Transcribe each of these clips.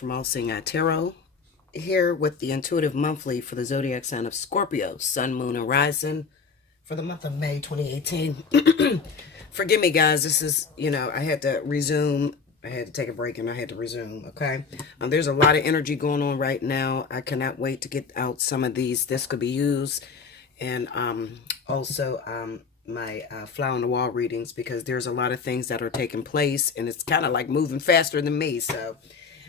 from Allseeingeyetarot, here with the intuitive monthly for the zodiac sign of Scorpio, Sun, Moon, and Rising for the month of May 2018. Forgive me, guys. This is, I had to resume. I had to take a break and I had to resume, okay? There's a lot of energy going on right now. I cannot wait to get out some of these. This could be used. And also my fly on the wall readings, because there's a lot of things that are taking place and it's kind of like moving faster than me, so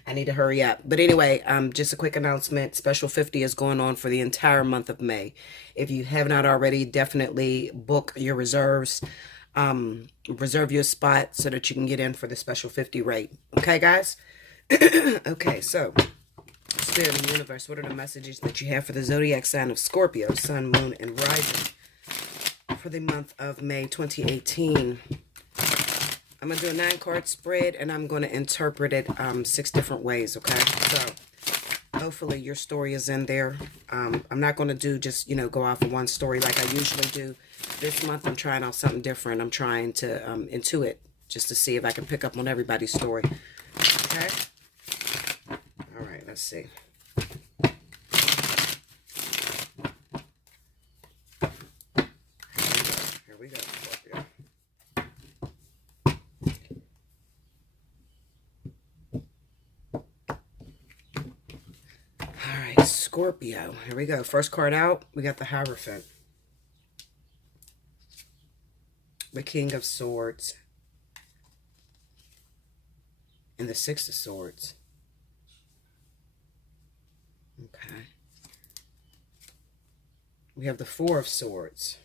I need to hurry up. But anyway, just a quick announcement. Special 50 is going on for the entire month of May. If you have not already, definitely book your reserves. Reserve your spot so that you can get in for the special 50 rate. Okay, guys? Okay, so Spirit and Universe, what are the messages that you have for the zodiac sign of Scorpio, Sun, Moon, and Rising for the month of May 2018? I'm going to do a 9-card spread, and I'm going to interpret it 6 different ways, okay? So hopefully your story is in there. I'm not going to do just, go off of one story like I usually do. This month I'm trying out something different. I'm trying to intuit just to see if I can pick up on everybody's story. Okay? All right, let's see. Here we go, Scorpio. All right, Scorpio. Here we go. First card out, we got the Hierophant. The King of Swords. And the Six of Swords. Okay. We have the Four of Swords.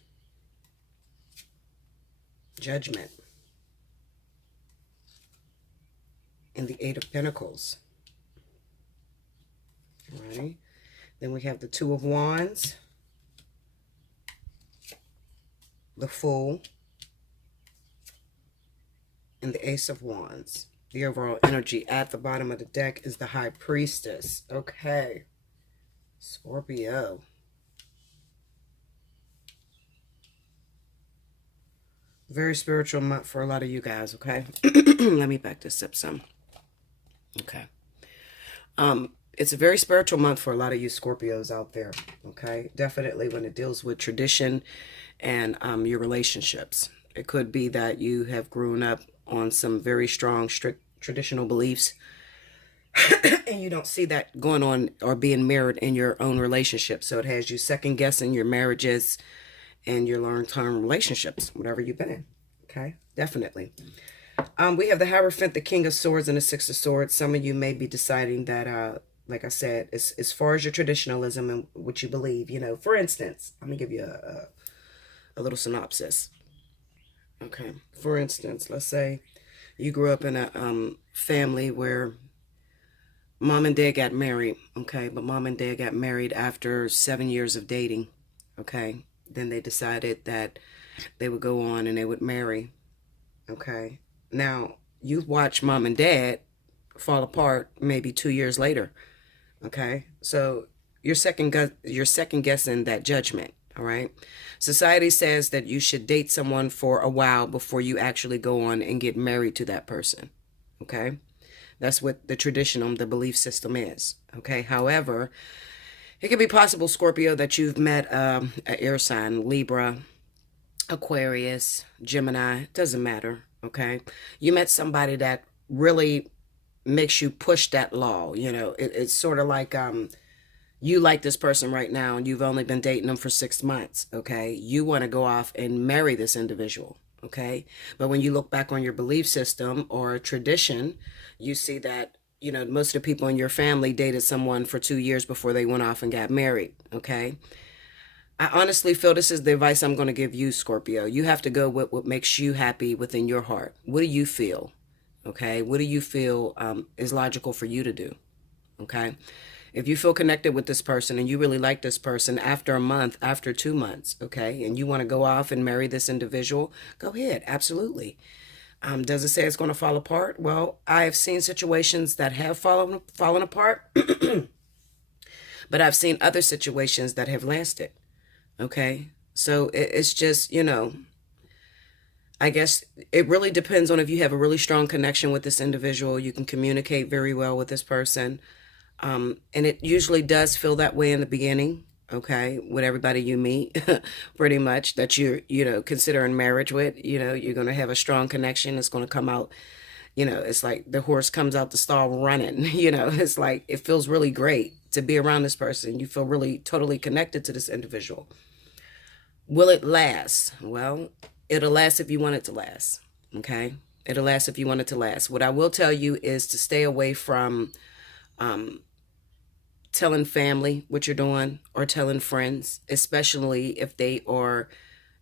Judgment. And the Eight of Pentacles. Alrighty. Then we have the Two of Wands. The Fool. And the Ace of Wands. The overall energy at the bottom of the deck is the High Priestess. Okay. Scorpio. Very spiritual month for a lot of you guys, okay? Let me back this up some. Okay. It's a very spiritual month for a lot of you Scorpios out there, okay? Definitely when it deals with tradition and your relationships. It could be that you have grown up on some very strong, strict traditional beliefs and you don't see that going on or being mirrored in your own relationship. So it has you second guessing your marriages and your long-term relationships, whatever you've been in. Okay, definitely. We have the Hierophant, the King of Swords, and the Six of Swords. Some of you may be deciding that, like I said, as far as your traditionalism and what you believe, for instance, I'm going to give you a little synopsis. Okay, for instance, let's say you grew up in a family where mom and dad got married, okay, but mom and dad got married after 7 years of dating, okay? Then they decided that they would go on and they would marry, okay? Now, you watch mom and dad fall apart maybe 2 years later, okay? So you're second guessing that judgment. All right. Society says that you should date someone for a while before you actually go on and get married to that person. Okay. That's what the tradition, the belief system is. Okay. However, it can be possible, Scorpio, that you've met an air sign, Libra, Aquarius, Gemini, doesn't matter. Okay. You met somebody that really makes you push that law. It's sort of like, you like this person right now and you've only been dating them for 6 months, okay? You want to go off and marry this individual, okay? But when you look back on your belief system or tradition, you see that, most of the people in your family dated someone for 2 years before they went off and got married, okay? I honestly feel this is the advice I'm going to give you, Scorpio. You have to go with what makes you happy within your heart. What do you feel, okay? What do you feel is logical for you to do, okay? If you feel connected with this person and you really like this person after a month, after 2 months, okay, and you want to go off and marry this individual, go ahead. Absolutely. Does it say it's going to fall apart? Well, I have seen situations that have fallen apart, but I've seen other situations that have lasted, okay? So it's just, I guess it really depends on if you have a really strong connection with this individual. You can communicate very well with this person. And it usually does feel that way in the beginning, okay, with everybody you meet, pretty much, that you're considering marriage with. You're going to have a strong connection. It's going to come out, it's like the horse comes out the stall running. It's like it feels really great to be around this person. You feel really totally connected to this individual. Will it last? Well, it'll last if you want it to last, okay? It'll last if you want it to last. What I will tell you is to stay away from um, telling family what you're doing or telling friends, especially if they are,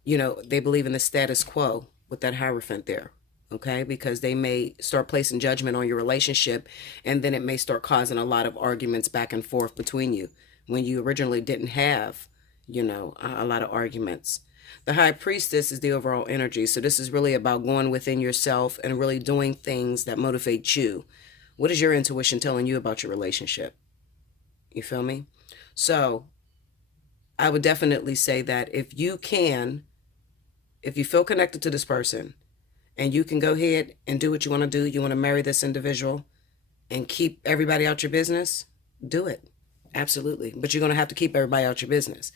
they believe in the status quo with that Hierophant there. Okay, because they may start placing judgment on your relationship, and then it may start causing a lot of arguments back and forth between you when you originally didn't have, a lot of arguments. The High Priestess is the overall energy. So this is really about going within yourself and really doing things that motivate you. What is your intuition telling you about your relationship? You feel me? So I would definitely say that if you feel connected to this person and you can go ahead and do what you want to do, you want to marry this individual and keep everybody out your business, do it. Absolutely. But you're going to have to keep everybody out your business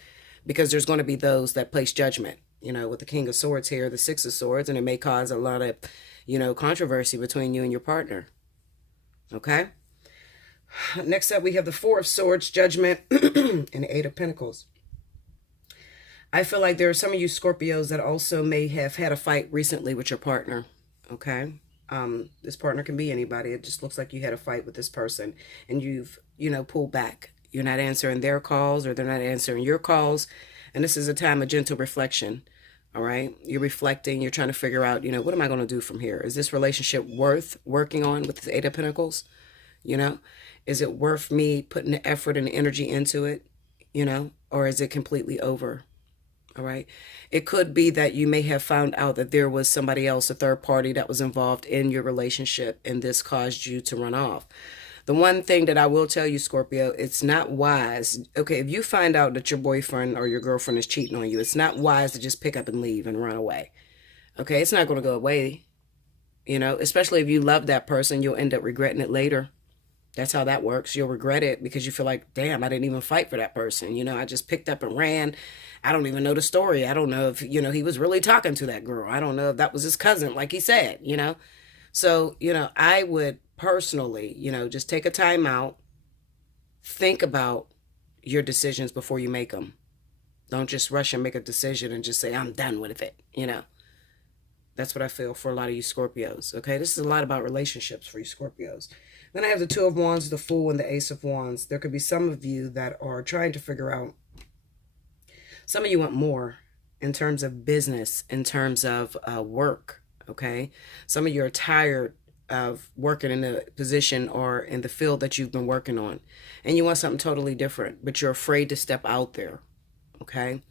because there's going to be those that place judgment, with the King of Swords here, the Six of Swords, and it may cause a lot of, controversy between you and your partner. Okay? Next up, we have the Four of Swords, Judgment, and the Eight of Pentacles. I feel like there are some of you Scorpios that also may have had a fight recently with your partner. Okay? This partner can be anybody. It just looks like you had a fight with this person and you've, pulled back. You're not answering their calls or they're not answering your calls. And this is a time of gentle reflection. All right? You're reflecting. You're trying to figure out, what am I going to do from here? Is this relationship worth working on with the Eight of Pentacles? Is it worth me putting the effort and the energy into it? Or is it completely over? All right. It could be that you may have found out that there was somebody else, a third party that was involved in your relationship, and this caused you to run off. The one thing that I will tell you, Scorpio, it's not wise. Okay, if you find out that your boyfriend or your girlfriend is cheating on you, it's not wise to just pick up and leave and run away. Okay, it's not going to go away. Especially if you love that person, you'll end up regretting it later. That's how that works. You'll regret it because you feel like, damn, I didn't even fight for that person. I just picked up and ran. I don't even know the story. I don't know if, he was really talking to that girl. I don't know if that was his cousin, like he said, So, I would personally, just take a time out, think about your decisions before you make them. Don't just rush and make a decision and just say, I'm done with it, That's what I feel for a lot of you Scorpios, okay? This is a lot about relationships for you Scorpios. Then I have the Two of Wands, the Fool, and the Ace of Wands. There could be some of you that are trying to figure out, some of you want more in terms of business, in terms of work, okay? Some of you are tired of working in the position or in the field that you've been working on. And you want something totally different, but you're afraid to step out there, okay?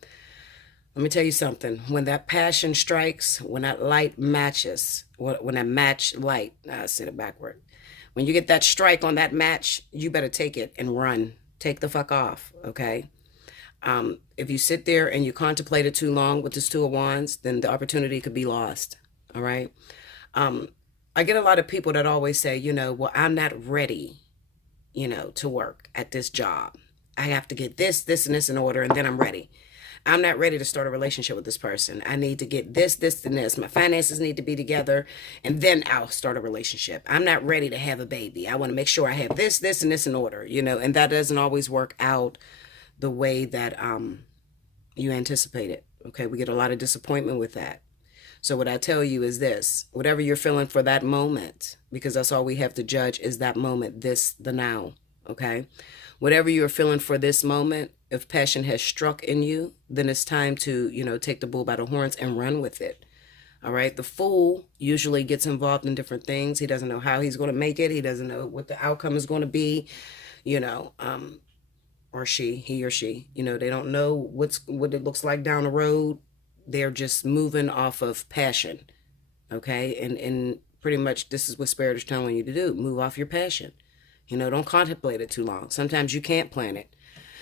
Let me tell you something. When that passion strikes, when that light matches, when that match light, I said it backward. When you get that strike on that match, you better take it and run. Take the fuck off, okay? If you sit there and you contemplate it too long with this Two of Wands, then the opportunity could be lost, all right? I get a lot of people that always say, well, I'm not ready, to work at this job. I have to get this, this, and this in order, and then I'm ready. I'm not ready to start a relationship with this person. I need to get this, this, and this. My finances need to be together, and then I'll start a relationship. I'm not ready to have a baby. I want to make sure I have this, this, and this in order, and that doesn't always work out the way that you anticipate it. Okay, we get a lot of disappointment with that. So what I tell you is this: whatever you're feeling for that moment, because that's all we have to judge is that moment, the now. Okay, whatever you're feeling for this moment, if passion has struck in you, then it's time to, take the bull by the horns and run with it. All right. The Fool usually gets involved in different things. He doesn't know how he's going to make it. He doesn't know what the outcome is going to be, or he or she, they don't know what it looks like down the road. They're just moving off of passion. Okay. And pretty much this is what Spirit is telling you to do. Move off your passion. Don't contemplate it too long. Sometimes you can't plan it.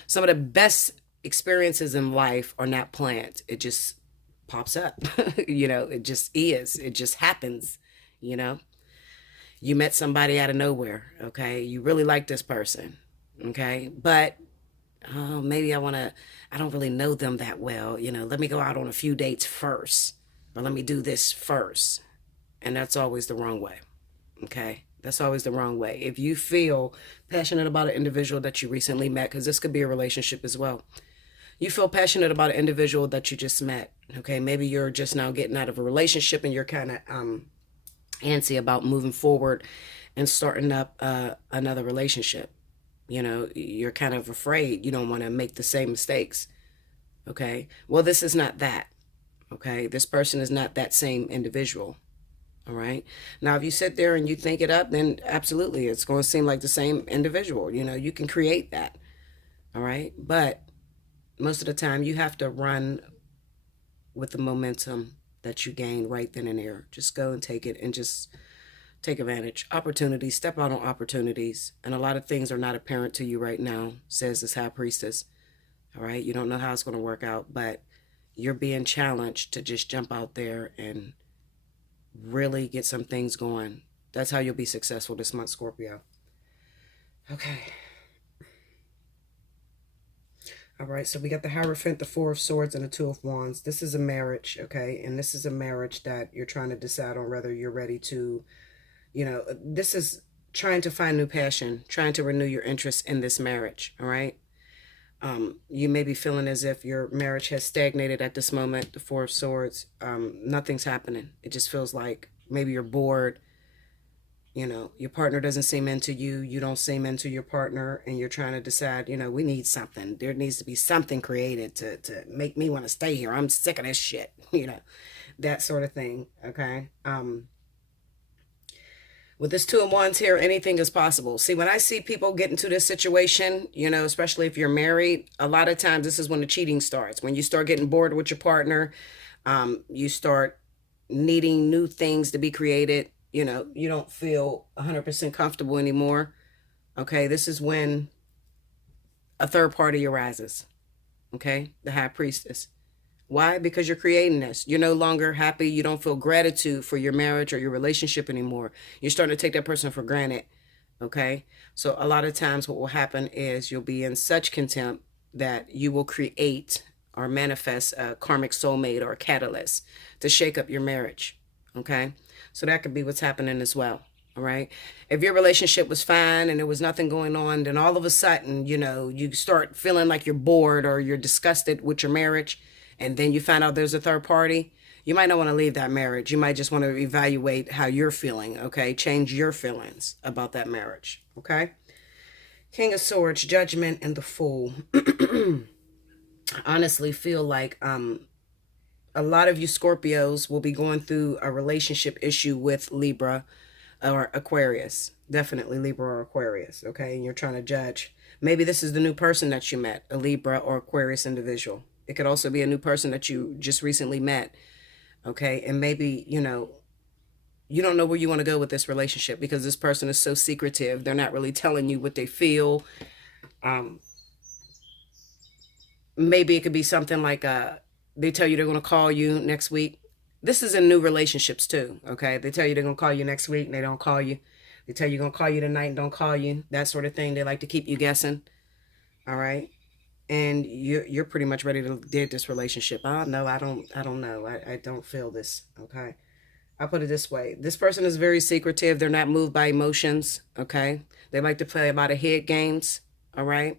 Some of the best experiences in life are not planned. It just pops up. It just is. It just happens, you know. You met somebody out of nowhere, okay? You really like this person, okay? But maybe I don't really know them that well, let me go out on a few dates first, or let me do this first. And that's always the wrong way, okay? That's always the wrong way. If you feel passionate about an individual that you recently met, because this could be a relationship as well, you feel passionate about an individual that you just met, okay? Maybe you're just now getting out of a relationship and you're kind of antsy about moving forward and starting up another relationship. You're kind of afraid. You don't want to make the same mistakes, okay? Well, this is not that, okay? This person is not that same individual, all right? Now, if you sit there and you think it up, then absolutely, it's going to seem like the same individual. You can create that, all right? But most of the time, you have to run with the momentum that you gain right then and there. Just go and take it and just take advantage. Opportunities, step out on opportunities. And a lot of things are not apparent to you right now, says this high priestess. All right? You don't know how it's going to work out, but you're being challenged to just jump out there and really get some things going. That's how you'll be successful this month, Scorpio. Okay. All right, so we got the Hierophant, the Four of Swords, and the Two of Wands. This is a marriage, okay? And this is a marriage that you're trying to decide on whether you're ready to, this is trying to find new passion, trying to renew your interest in this marriage, all right? You may be feeling as if your marriage has stagnated at this moment, the Four of Swords. Nothing's happening. It just feels like maybe you're bored. Your partner doesn't seem into you. You don't seem into your partner, and you're trying to decide, we need something. There needs to be something created to make me want to stay here. I'm sick of this shit, that sort of thing, okay? With this Two of Wands here, anything is possible. See, when I see people get into this situation, especially if you're married, a lot of times this is when the cheating starts. When you start getting bored with your partner, you start needing new things to be created. You don't feel 100% comfortable anymore. Okay, this is when a third party arises. Okay, the High Priestess. Why? Because you're creating this. You're no longer happy. You don't feel gratitude for your marriage or your relationship anymore. You're starting to take that person for granted. Okay, so a lot of times what will happen is you'll be in such contempt that you will create or manifest a karmic soulmate or a catalyst to shake up your marriage. Okay. So that could be what's happening as well. All right. If your relationship was fine and there was nothing going on, then all of a sudden, you start feeling like you're bored or you're disgusted with your marriage. And then you find out there's a third party. You might not want to leave that marriage. You might just want to evaluate how you're feeling. Okay. Change your feelings about that marriage. Okay. King of Swords, Judgment, and the Fool. I honestly feel like, a lot of you Scorpios will be going through a relationship issue with Libra or Aquarius. Definitely Libra or Aquarius, okay? And you're trying to judge. Maybe this is the new person that you met, a Libra or Aquarius individual. It could also be a new person that you just recently met, okay? And maybe, you don't know where you want to go with this relationship because this person is so secretive. They're not really telling you what they feel. Maybe it could be something like they tell you they're going to call you next week. This is in new relationships too, okay? They tell you they're going to call you next week and they don't call you. They tell you they're going to call you tonight and don't call you. That sort of thing. They like to keep you guessing, all right? And you're pretty much ready to dead this relationship. I don't know. I don't feel this, okay? I'll put it this way. This person is very secretive. They're not moved by emotions, okay? They like to play a lot of head games, all right?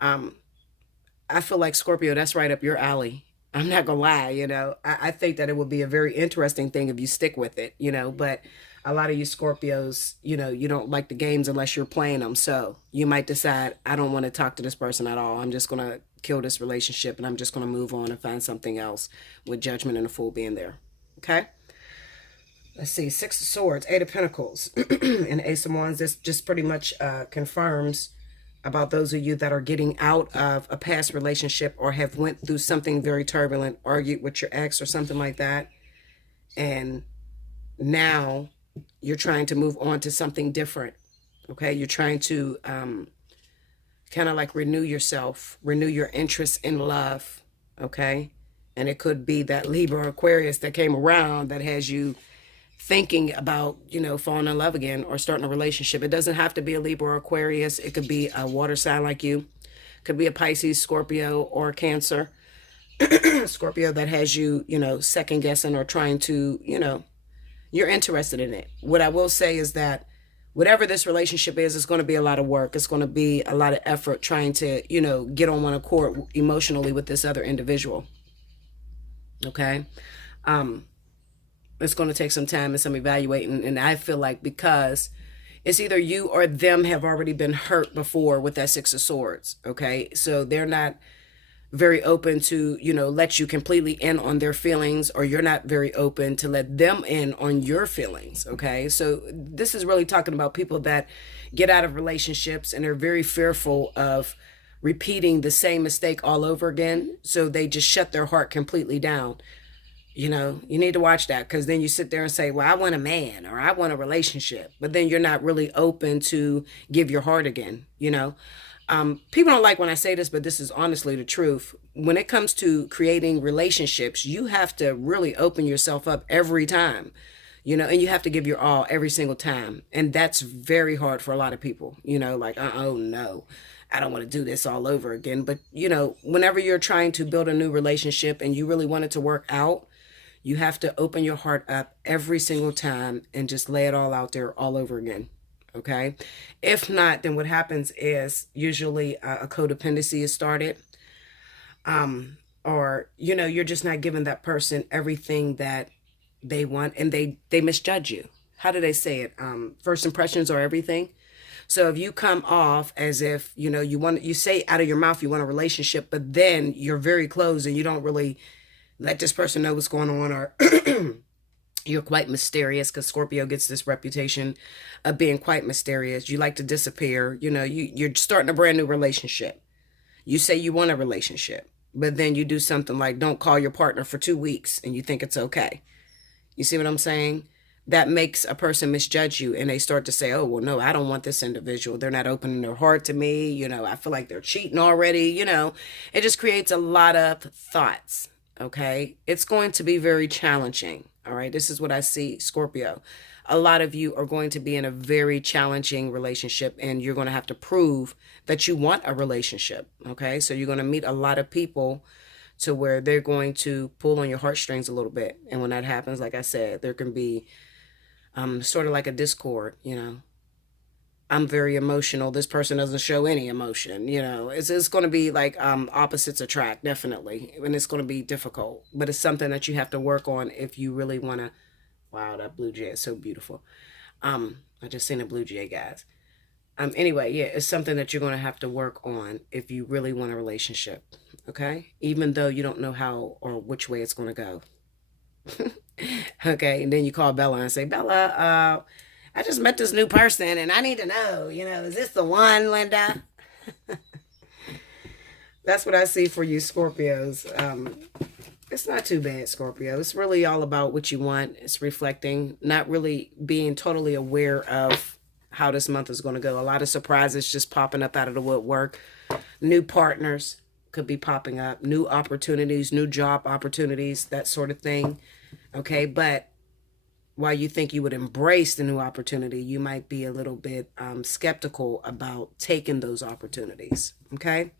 I feel like, Scorpio, that's right up your alley. I'm not going to lie, I think that it would be a very interesting thing if you stick with it, but a lot of you Scorpios, you don't like the games unless you're playing them. So you might decide, I don't want to talk to this person at all. I'm just going to kill this relationship and I'm just going to move on and find something else, with Judgment and the Fool being there. Okay. Let's see. Six of Swords, Eight of Pentacles, and Ace of Wands. This just pretty much confirms about those of you that are getting out of a past relationship or have went through something very turbulent, argued with your ex or something like that. And now you're trying to move on to something different. Okay. You're trying to kind of like renew yourself, renew your interest in love. Okay. And it could be that Libra or Aquarius that came around that has you thinking about, you know, falling in love again or starting a relationship. It doesn't have to be a Libra or Aquarius. It could be a water sign like you. It could be a Pisces, Scorpio, or Cancer. Scorpio that has you, you know, second guessing or trying to, you know, you're interested in it. What I will say is that whatever this relationship is, it's going to be a lot of work. It's going to be a lot of effort trying to, you know, get on one accord emotionally with this other individual. Okay? It's going to take some time and some evaluating. And I feel like because it's either you or them have already been hurt before with that Six of Swords. Okay? So they're not very open to, you know, let you completely in on their feelings, or you're not very open to let them in on your feelings. Okay. So this is really talking about people that get out of relationships and are very fearful of repeating the same mistake all over again. So they just shut their heart completely down. You know, you need to watch that, because then you sit there and say, well, I want a man or I want a relationship, but then you're not really open to give your heart again, you know. People don't like when I say this, but this is honestly the truth. When it comes to creating relationships, you have to really open yourself up every time, you know, and you have to give your all every single time. And that's very hard for a lot of people, you know, like, oh no, I don't want to do this all over again. But, you know, whenever you're trying to build a new relationship and you really want it to work out, you have to open your heart up every single time and just lay it all out there all over again. Okay. If not, then what happens is usually a codependency is started. Or, you know, you're just not giving that person everything that they want, and they misjudge you. How do they say it? First impressions are everything. So if you come off as if, you know, you say out of your mouth, you want a relationship, but then you're very closed and you don't really let this person know what's going on, or you're quite mysterious, because Scorpio gets this reputation of being quite mysterious. You like to disappear. You know, you're starting a brand new relationship. You say you want a relationship, but then you do something like don't call your partner for 2 weeks and you think it's okay. You see what I'm saying? That makes a person misjudge you, and they start to say, oh, well, no, I don't want this individual. They're not opening their heart to me. You know, I feel like they're cheating already. You know, it just creates a lot of thoughts. Okay. It's going to be very challenging. All right. This is what I see, Scorpio. A lot of you are going to be in a very challenging relationship, and you're going to have to prove that you want a relationship. Okay. So you're going to meet a lot of people to where they're going to pull on your heartstrings a little bit. And when that happens, like I said, there can be sort of like a discord, you know. I'm very emotional. This person doesn't show any emotion. You know, it's going to be like opposites attract, definitely. And it's going to be difficult. But it's something that you have to work on if you really want to. Wow, that blue jay is so beautiful. I just seen a blue jay, guys. Anyway, yeah, it's something that you're going to have to work on if you really want a relationship. Okay? Even though you don't know how or which way it's going to go. Okay? And then you call Bella and say, Bella, I just met this new person and I need to know, you know, is this the one, Linda? That's what I see for you, Scorpios. It's not too bad, Scorpio. It's really all about what you want. It's reflecting, not really being totally aware of how this month is going to go. A lot of surprises just popping up out of the woodwork. New partners could be popping up. New opportunities, new job opportunities, that sort of thing. Okay, but while you think you would embrace the new opportunity, you might be a little bit skeptical about taking those opportunities. Okay?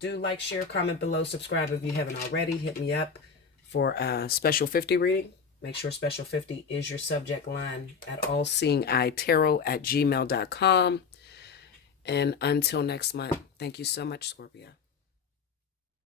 Do like, share, comment below, subscribe if you haven't already. Hit me up for a special 50 reading. Make sure special 50 is your subject line at allseeingeyetarot@gmail.com. And until next month, thank you so much, Scorpio.